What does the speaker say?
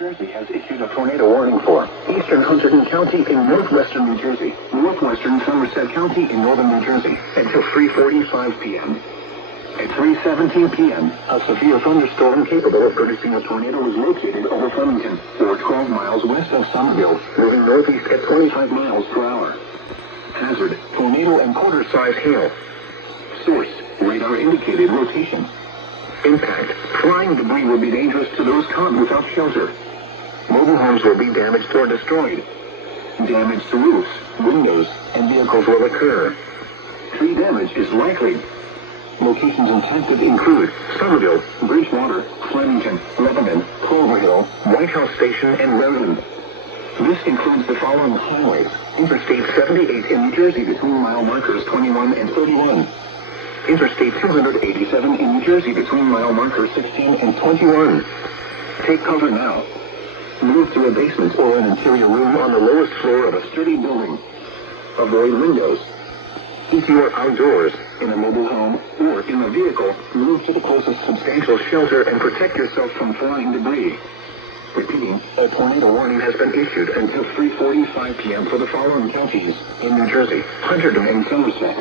Jersey has issued a tornado warning for eastern Hunterdon County in northwestern New Jersey, northwestern Somerset County in northern New Jersey, until 3:45 p.m. At 3:17 p.m., a severe thunderstorm capable of producing a tornado was located over Flemington, or 12 miles west of Somerville, moving northeast at 25 miles per hour. Hazard, tornado and quarter-size hail. Source, radar indicated rotation. Impact, flying debris will be dangerous to those caught without shelter. Mobile homes will be damaged or destroyed. Damage to roofs, windows, and vehicles will occur. Tree damage is likely. Locations intended include Somerville, Bridgewater, Flemington, Lebanon, Clover Hill, White House Station, and Redmond. This includes the following highways: Interstate 78 in New Jersey between mile markers 21 and 31. Interstate 287 in New Jersey between mile markers 16 and 21. Take cover now. Move to a basement or an interior room on the lowest floor of a sturdy building. Avoid windows. If you are outdoors, in a mobile home, or in a vehicle, move to the closest substantial shelter and protect yourself from flying debris. Repeating, a tornado warning has been issued until 3:45 p.m. for the following counties in New Jersey: Hunterdon and Somerset.